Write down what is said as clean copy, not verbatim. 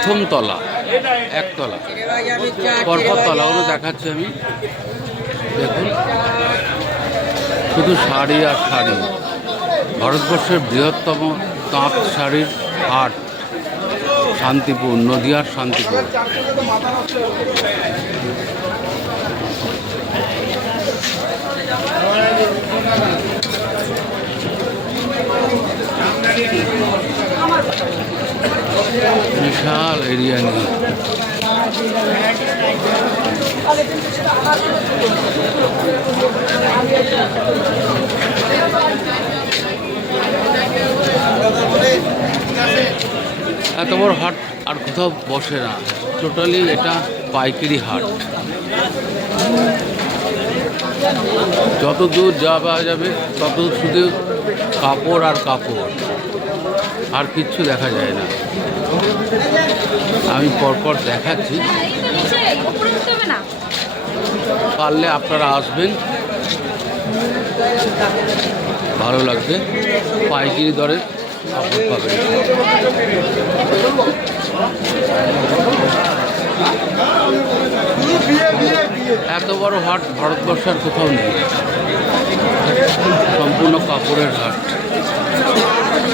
প্রথম তলা, একতলা, পরপর তলাগুলো দেখাচ্ছি আমি। দেখুন, শুধু শাড়ি আর শাড়ি। ভারতবর্ষের বৃহত্তম তাঁত শাড়ির হাট শান্তিপুর, নদিয়ার শান্তিপুর। বিশাল এরিয়া নিয়ে এত বড় হাট আর কোথাও বসে না। টোটালি এটা পাইকারি হাট। যত দূর যাওয়া যাবে তত শুধু কাপড় আর কাপড়, আর কিচ্ছু দেখা যায় না। আমি পরপর দেখাচ্ছি, পারলে আপনারা আসবেন, ভালো লাগবে। পাইকারি দরে কাপড় পাবেন। এত বড় হাট ভারতবর্ষের কোথাও নেই, সম্পূর্ণ কাপড়ের হাট।